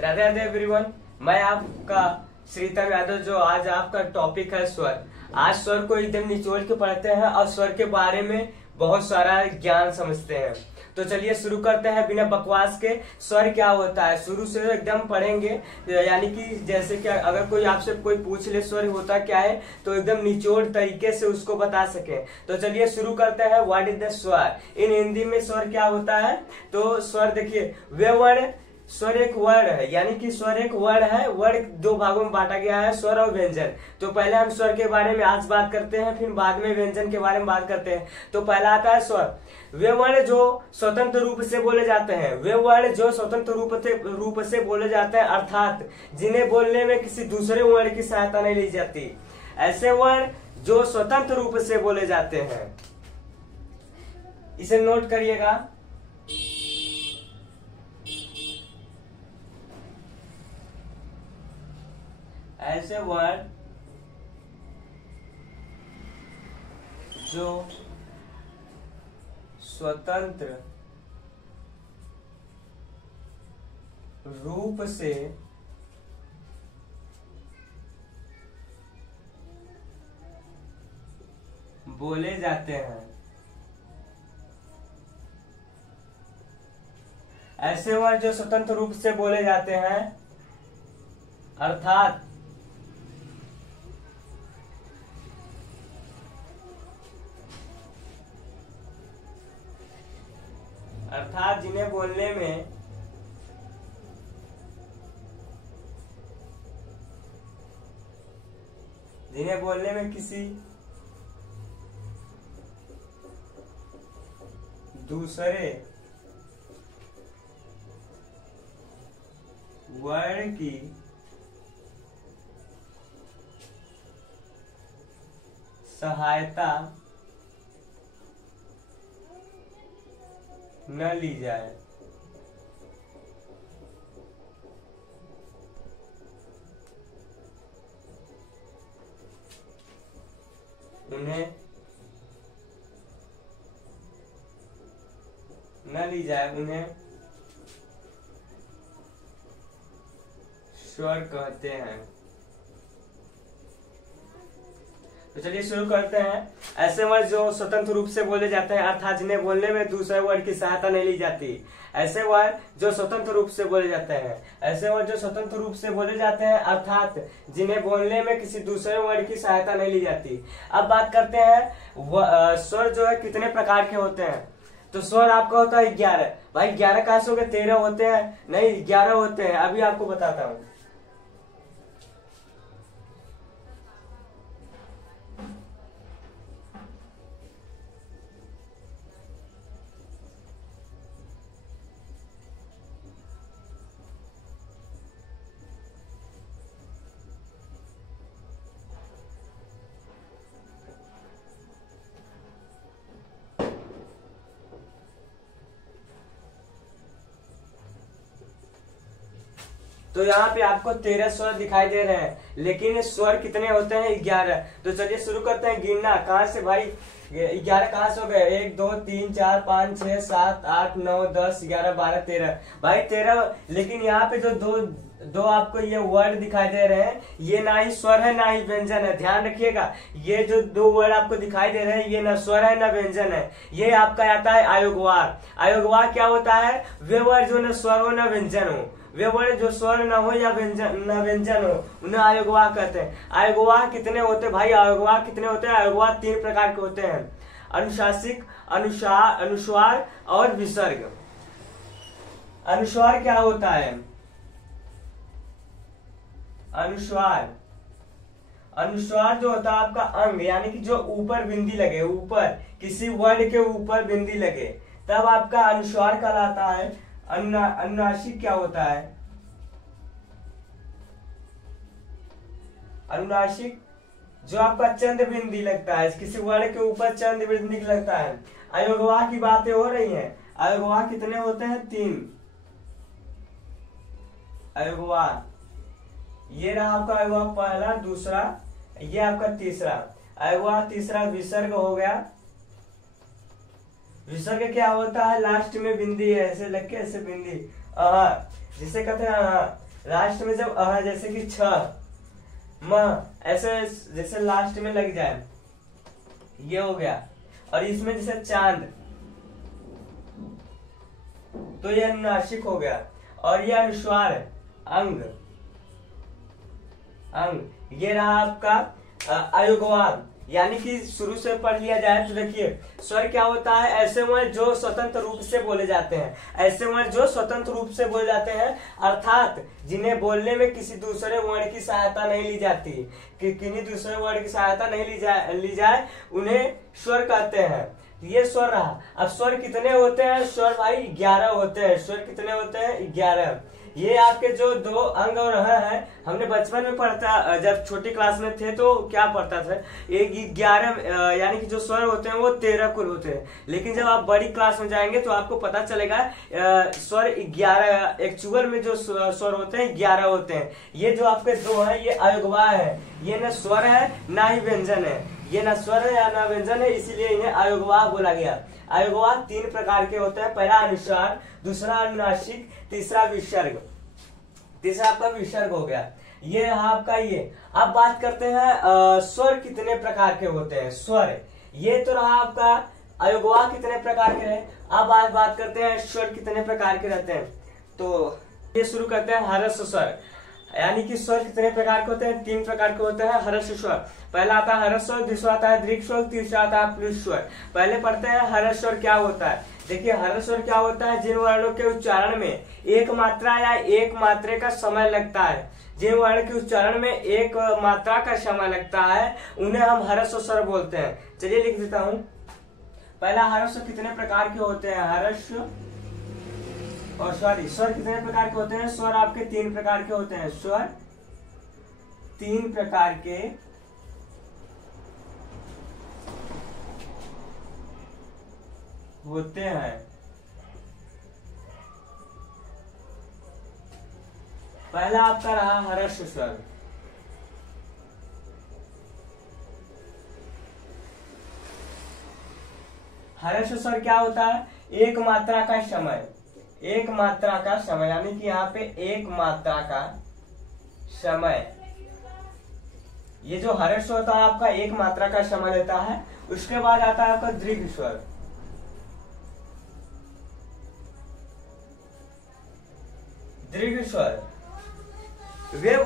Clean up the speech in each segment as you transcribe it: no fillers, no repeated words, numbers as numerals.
Radhe Radhe everyone. मैं आपका श्रीतम यादव, जो आज आपका टॉपिक है स्वर। आज स्वर को एकदम निचोड़ के पढ़ते हैं और स्वर के बारे में बहुत सारा ज्ञान समझते हैं। तो चलिए शुरू करते हैं बिना बकवास के। स्वर क्या होता है शुरू से एकदम पढ़ेंगे, यानी कि जैसे कि अगर कोई आपसे कोई पूछ ले स्वर होता क्या है तो एकदम निचोड़ तरीके से उसको बता सके। तो चलिए शुरू करते हैं। व्हाट इज द स्वर इन हिंदी में? स्वर क्या होता है? तो स्वर देखिए, वे वर्ण, स्वर एक वर्ण है, यानी कि स्वर एक वर्ण है। वर्ण दो भागों में बांटा गया है, स्वर और व्यंजन। तो पहले हम स्वर के बारे में आज बात करते हैं, फिर बाद में व्यंजन के बारे में बात करते हैं। तो पहला आता है स्वर। वे वर्ण जो स्वतंत्र रूप से बोले जाते हैं, वे वर्ण जो स्वतंत्र रूप से बोले जाते हैं, अर्थात जिन्हें बोलने में किसी दूसरे वर्ण की सहायता नहीं ली जाती। ऐसे वर्ण जो स्वतंत्र रूप से बोले जाते हैं, इसे नोट करिएगा। ऐसे वर्ण जो स्वतंत्र रूप से बोले जाते हैं, ऐसे वर्ण जो स्वतंत्र रूप से बोले जाते हैं, अर्थात जिन्हें बोलने में किसी दूसरे वर्ण की सहायता न ली जाए। उन्हें स्वर कहते हैं। तो चलिए शुरू करते हैं। ऐसे वर्ण जो स्वतंत्र रूप से बोले जाते हैं, अर्थात जिन्हें बोलने में दूसरे वर्ण की सहायता नहीं ली जाती। ऐसे वर्ण जो स्वतंत्र रूप से बोले जाते हैं, ऐसे वर्ण जो स्वतंत्र रूप से बोले जाते हैं, अर्थात जिन्हें बोलने में किसी दूसरे वर्ण की सहायता नहीं ली जाती। अब बात करते हैं स्वर जो है कितने प्रकार के होते हैं। तो स्वर आपका होता है 11। भाई 11 कहां से हो गए? 13 होते हैं? नहीं, 11 होते हैं। अभी आपको बताता हूँ। तो यहाँ पे आपको 13 स्वर दिखाई दे रहे हैं, लेकिन स्वर कितने होते हैं? 11। तो चलिए शुरू करते हैं गिनना। कहाँ से भाई 11 कहाँ से हो गए? 1 2 3 4 5 6 7 8 9 10 11 12 13। भाई 13। लेकिन यहाँ पे जो दो आपको ये वर्ड दिखाई दे रहे हैं, ये ना ही स्वर है ना ही व्यंजन है। ध्यान रखिएगा, ये जो दो वर्ड आपको दिखाई दे रहे हैं, ये ना स्वर है ना व्यंजन है। ये आपका आता है आयोगवार। आयोगवार क्या होता है? वे वर्ड जो न स्वर हो न व्यंजन हो, वे वर्ड जो स्वर न हो या व्यंजन हो, उन्हें आयोगवाह कहते हैं। आयोगवाह कितने होते हैं भाई? आयोगवाह कितने होते हैं? आयोगवाह 3 प्रकार के होते हैं, अनुशासिक, अनुस्वार और विसर्ग। अनुस्वार क्या होता है? अनुस्वार जो होता है आपका अंग, यानी कि जो ऊपर बिंदी लगे, ऊपर किसी वर्ड के ऊपर बिंदी लगे, तब आपका अनुस्वार कहलाता है। अनुनासिक क्या होता है? अनुनासिक जो आपका चंद्र बिंदी लगता है, किसी वर्ण के ऊपर चंद्र बिंदी लगता है। अयोगवाह की बातें हो रही हैं। अयोगवाह कितने होते हैं? 3 अयोगवाह। ये रहा आपका अयोगवाह पहला, दूसरा, ये आपका तीसरा। अयोगवाह तीसरा विसर्ग हो गया। विसर्ग क्या होता है? लास्ट में बिंदी है, ऐसे लग के ऐसे बिंदी, जिसे कहते हैं लास्ट में जब जैसे कि छ म ऐसे जैसे लास्ट में लग जाए, ये हो गया। और इसमें जैसे चांद, तो ये अनुनासिक हो गया। और ये अनुस्वार अंग, अंग ये रहा आपका अयुग्मांग। यानी कि शुरू से पढ़ लिया जाए तो देखिए, स्वर क्या होता है? ऐसे वर्ण जो स्वतंत्र रूप से बोले जाते हैं, ऐसे वर्ण जो स्वतंत्र रूप से बोले जाते हैं, अर्थात जिन्हें बोलने में किसी दूसरे वर्ण की सहायता नहीं ली जाती, कि किन्हीं दूसरे वर्ण की सहायता नहीं ली जाए उन्हें स्वर कहते हैं। ये स्वर रहा। अब स्वर कितने होते हैं? स्वर भाई 11 होते हैं। स्वर कितने होते हैं? 11। ये आपके जो दो अंग और है, हमने बचपन में पढ़ता, जब छोटी क्लास में थे तो क्या पढ़ता था, एक 11 यानी कि जो स्वर होते हैं वो 13 कुल होते हैं। लेकिन जब आप बड़ी क्लास में जाएंगे तो आपको पता चलेगा स्वर 11, एक्चुअल में जो स्वर होते हैं 11 होते हैं। ये जो आपके दो है ये अयुग्मा है, ये न स्वर है ना ही व्यंजन है, ये ना स्वर है या ना व्यंजन है, इसीलिए इन्हें अयुग्मा बोला गया। अयुग्मा 3 प्रकार के होते हैं, पहला अनुस्वार, दूसरा अनुनासिक, तीसरा विसर्ग। तीसरा आपका विसर्ग हो गया। ये आपका ये। अब बात करते हैं स्वर कितने प्रकार के होते हैं। स्वर ये तो रहा आपका अयुग्मा कितने प्रकार के हैं। अब आज बात करते हैं स्वर कितने प्रकार के रहते हैं। तो ये शुरू करते हैं हर्ष स्वर। यानी कि स्वर कितने प्रकार के होते हैं? 3 प्रकार के होते हैं हर्ष स्वर। पहला आता है हर्ष स्वर, दूसरा आता है दीर्घ स्वर, तीसरा आता है प्लुत स्वर। पहले पढ़ते हैं हर्ष स्वर क्या होता है। देखिए हर्ष स्वर क्या होता है? जिन वर्णों के उच्चारण में एक मात्रा या एक मात्रे का समय लगता है, जिन वर्ण के उच्चारण में एक मात्रा का समय लगता है उन्हें हम हर्ष स्वर बोलते हैं। चलिए लिख देता हूं। पहला हर्ष स्वर कितने प्रकार के होते हैं? हर्ष और स्वर कितने प्रकार के होते हैं? स्वर आपके 3 प्रकार के होते हैं। स्वर 3 प्रकार के होते हैं। पहला आपका रहा हर्ष स्वर। हर्ष स्वर क्या होता है? एक मात्रा का समय, एक मात्रा का समय, यानी कि यहाँ पे एक मात्रा का समय। ये जो हर्ष स्वर होता है आपका एक मात्रा का समय लेता है। उसके बाद आता है आपका दीर्घ स्वर। दीर्घ स्वर वे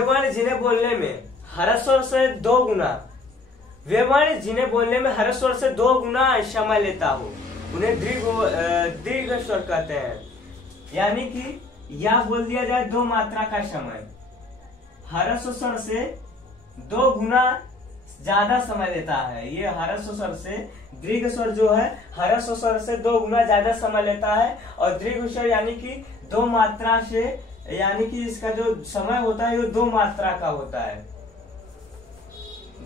वर्ण जिन्हें बोलने में हर्ष स्वर से 2 गुना, वे वर्ण जिन्हें बोलने में हर्ष स्वर से 2 गुना समय लेता हो उन्हें दीर्घ स्वर कहते हैं। यानी कि यह बोल दिया जाए 2 मात्रा का समय, हर्ष स्वर से 2 गुना ज्यादा समय लेता है। ये हर्ष स्वर से दीर्घ स्वर जो है हर्ष स्वर से 2 गुना ज्यादा समय लेता है। और दीर्घ स्वर यानी कि 2 मात्रा से, यानी कि इसका जो समय होता है वो 2 मात्रा का होता है,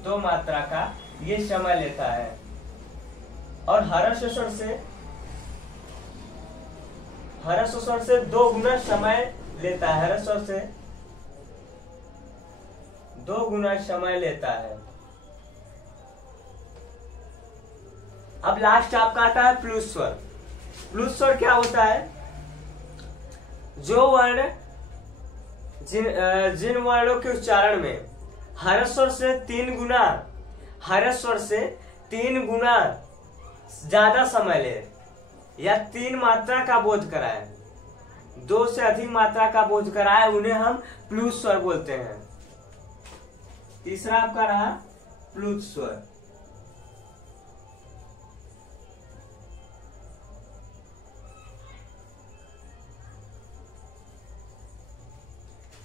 2 मात्रा का ये समय लेता है। और हर्ष स्वर से 2 गुना समय लेता है। हर्ष स्वर से 2 गुना समय लेता है। अब लास्ट आपका आता है प्लुत स्वर। प्लुत स्वर क्या होता है? जो वर्ण जिन वर्णों के उच्चारण में हर्ष स्वर से 3 गुना, हर्ष स्वर से 3 गुना ज्यादा समय ले या 3 मात्रा का बोध कराए, 2 से अधिक मात्रा का बोध कराए, उन्हें हम प्लुत स्वर बोलते हैं। तीसरा आपका रहा प्लुत स्वर।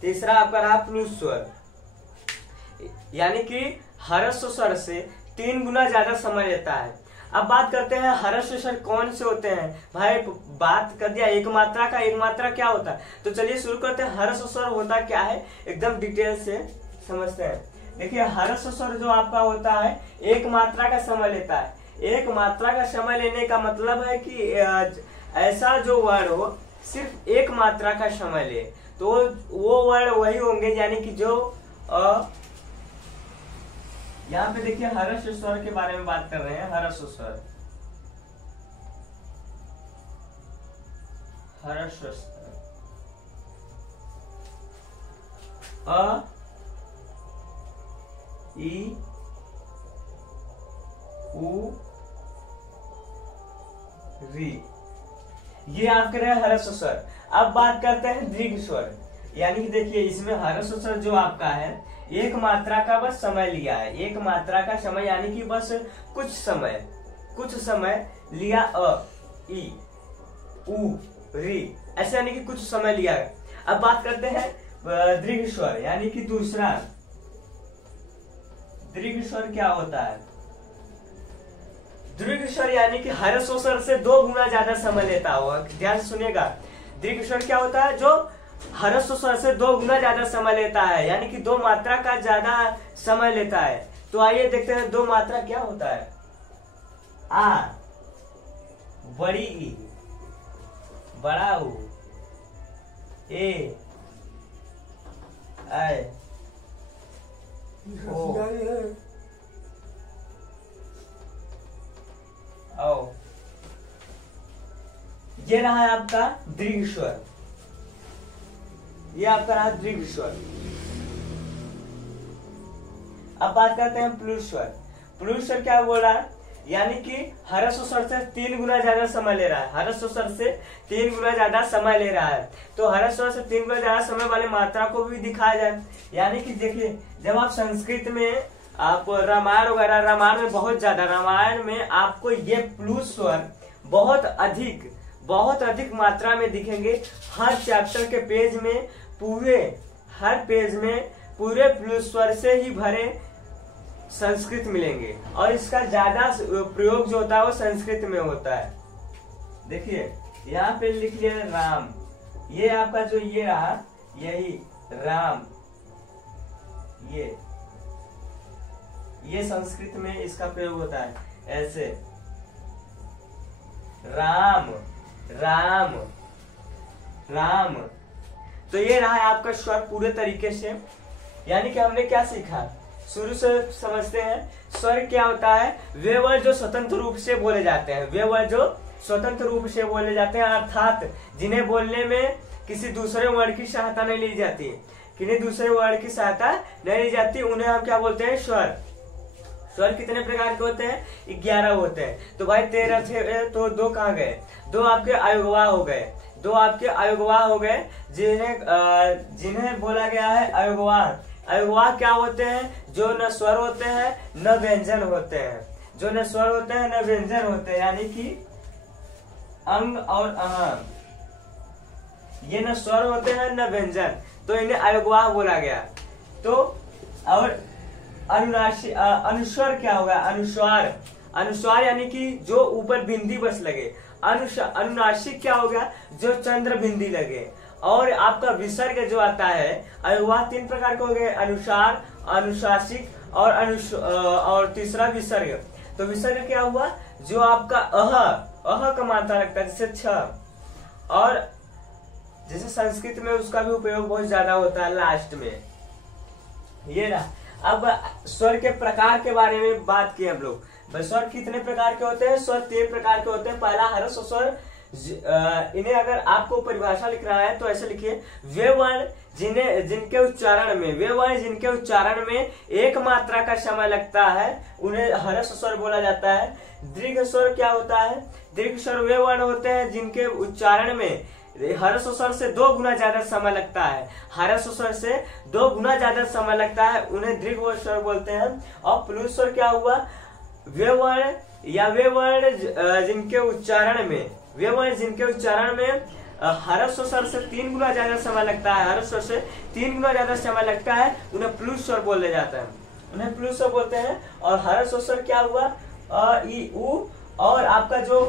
तीसरा आपका रहा प्लुत स्वर, यानी कि हर्ष स्वर से 3 गुना ज्यादा समय लेता है। अब बात करते हैं हर्ष स्वर कौन से होते हैं। भाई बात कर दिया एक मात्रा का, एक मात्रा क्या होता है, तो चलिए शुरू करते हैं। हर्ष स्वर होता क्या है एकदम डिटेल से समझते हैं। देखिए हर्ष स्वर जो आपका होता है एक मात्रा का समय लेता है। एक मात्रा का समय लेने का मतलब है कि ऐसा जो वर्ण हो सिर्फ एक मात्रा का समय ले, तो वो वर्ण वही होंगे, यानी कि जो यहाँ पे देखिए हर्ष स्वर के बारे में बात कर रहे हैं। हर्ष स्वर, हर्ष स्वर अ ई उ री, ये आपके रहे ह्रस्व स्वर। अब बात करते हैं दीर्घ स्वर, यानी कि देखिए इसमें ह्रस्व स्वर जो आपका है एक मात्रा का बस समय लिया है, एक मात्रा का समय यानी कि बस कुछ समय लिया, अ ई उ री, ऐसे यानी कि कुछ समय लिया है। अब बात करते हैं दीर्घ स्वर, यानी कि दूसरा दीर्घ स्वर क्या होता है? दीर्घ स्वर यानी कि ह्रस्व स्वर से 2 गुना ज्यादा समय लेता हुआ, ध्यान से सुनिएगा। दीर्घ स्वर क्या होता है? जो ह्रस्व स्वर से 2 गुना ज्यादा समय लेता है, यानी कि 2 मात्रा का ज्यादा समय लेता है। तो आइए देखते हैं 2 मात्रा क्या होता है। आ, बड़ी ई, बड़ा ऊ, ए, ऐ, ओ, औ। ये रहा है आपका दीर्घ स्वर, ये आपका रहा दीर्घ स्वर। अब बात करते हैं प्लुत स्वर। प्लुत स्वर क्या बोला? यानी कि ह्रस्व स्वर से 3 गुना ज्यादा समय ले रहा है, ह्रस्व स्वर से 3 गुना ज्यादा समय ले रहा है। तो ह्रस्व स्वर से 3 गुना ज्यादा समय वाली मात्रा को भी दिखाया जाए, यानी कि देखिए जब आप संस्कृत में आप रामायण वगैरह, रामायण में बहुत ज्यादा, रामायण में आपको ये प्लुत स्वर बहुत अधिक मात्रा में दिखेंगे। हर चैप्टर के पेज में हर पेज में पूरे प्लुत स्वर से ही भरे संस्कृत मिलेंगे, और इसका ज्यादा प्रयोग जो होता है वो संस्कृत में होता है। देखिए यहाँ पे लिख लिया राम, ये आपका जो ये रहा, यही राम, ये संस्कृत में इसका प्रयोग होता है ऐसे, राम राम राम। तो ये रहा है आपका स्वर पूरे तरीके से। यानी कि हमने क्या सीखा, शुरू से समझते हैं स्वर क्या होता है। वे वर्ड जो स्वतंत्र रूप से बोले जाते हैं, वे वर्ड जो स्वतंत्र रूप से बोले जाते हैं, अर्थात जिन्हें बोलने में किसी दूसरे वर्ड की सहायता नहीं ली जाती, किन्हीं दूसरे वर्ड की सहायता नहीं ली जाती, उन्हें हम क्या बोलते हैं? स्वर। स्वर कितने प्रकार के होते हैं? 11 होते हैं। तो भाई 13 थे तो 2 कहाँ गए? 2 आपके अयोगवाह हो गए, 2 आपके अयोगवाह हो गए, जिन्हें बोला गया है अयोगवाह। अयोगवाह क्या होते हैं? जो न स्वर होते हैं न व्यंजन होते हैं, जो न स्वर होते हैं न व्यंजन होते हैं, यानी कि अंग और अह, ये न स्वर होते हैं न व्यंजन, तो इन्हें अयोगवाह बोला गया। तो और अनुस्वर क्या होगा? अनुस्वार। अनुस्वार यानी कि जो ऊपर बिंदी बस लगे। अनुनासिक क्या होगा? जो चंद्र बिंदी लगे। और आपका विसर्ग जो आता है, अयोगवाह 3 प्रकार के हो गए, अनुसार, अनुशासिक और तीसरा विसर्ग। तो विसर्ग क्या हुआ? जो आपका अह का मात्रा लगता है, जैसे छ, और जैसे संस्कृत में उसका भी उपयोग बहुत ज्यादा होता है लास्ट में। ये ना, अब स्वर के प्रकार के बारे में बात की हम लोग। स्वर कितने प्रकार के होते हैं? स्वर 3 प्रकार के होते हैं। पहला ह्रस्व स्वर, इन्हें अगर आपको परिभाषा लिख रहा है तो ऐसे लिखिए, वे वर्ण जिनके उच्चारण में एक मात्रा का समय लगता है उन्हें ह्रस्व स्वर बोला जाता है। दीर्घ स्वर क्या होता है? दीर्घ स्वर वे वर्ण होते हैं जिनके उच्चारण में ह्रस्व स्वर से 2 गुना ज्यादा समय लगता है, ह्रस्व स्वर से 2 गुना ज्यादा समय लगता है, उन्हें दीर्घ स्वर बोलते हैं। और प्लुत स्वर क्या हुआ? वे वर्ण जिनके उच्चारण में ह्रस्व स्वर से 3 गुना ज्यादा समय लगता है, ह्रस्व स्वर से 3 गुना ज्यादा समय लगता है, उन्हें प्लुत स्वर बोले जाता है, उन्हें प्लुत स्वर बोलते हैं। और ह्रस्व स्वर क्या हुआ? अ ई उ, और आपका जो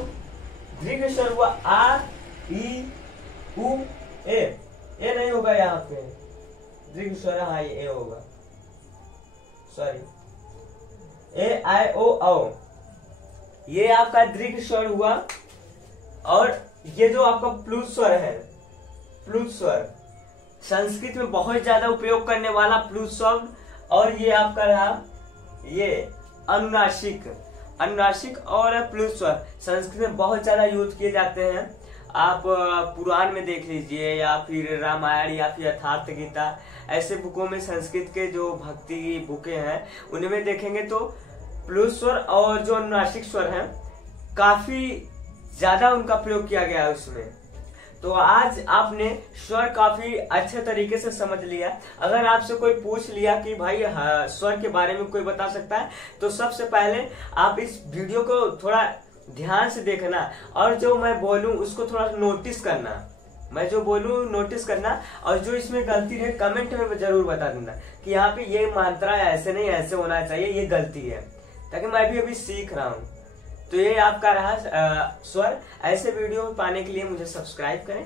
दीर्घ स्वर हुआ आ ई उ ए नहीं होगा यहाँ पे दीर्घ स्वर, हाँ ये ए होगा, सॉरी, ए आई ओ औ, ये आपका दीर्घ स्वर हुआ। और ये जो आपका प्लुत स्वर है, प्लुत स्वर संस्कृत में बहुत ज्यादा उपयोग करने वाला प्लुत शब्द। और ये आपका रहा ये अनुनासिक और प्लुत स्वर संस्कृत में बहुत ज्यादा यूज किए जाते हैं। आप पुराण में देख लीजिए या फिर रामायण या फिर यथार्थ गीता, ऐसे बुकों में संस्कृत के जो भक्ति बुकें हैं उनमें देखेंगे तो प्लुत स्वर और जो अनुनासिक स्वर हैं काफी ज्यादा उनका प्रयोग किया गया है उसमें। तो आज आपने स्वर काफी अच्छे तरीके से समझ लिया। अगर आपसे कोई पूछ लिया कि भाई स्वर के बारे में कोई बता सकता है, तो सबसे पहले आप इस वीडियो को थोड़ा ध्यान से देखना और जो मैं बोलूं उसको थोड़ा नोटिस करना। मैं जो बोलूं नोटिस करना, और जो इसमें गलती है कमेंट में जरूर बता देना कि यहाँ पे ये मात्रा ऐसे नहीं ऐसे होना चाहिए, ये गलती है, ताकि मैं भी अभी सीख रहा हूँ। तो ये आपका रहा स्वर। ऐसे वीडियो पाने के लिए मुझे सब्सक्राइब करें।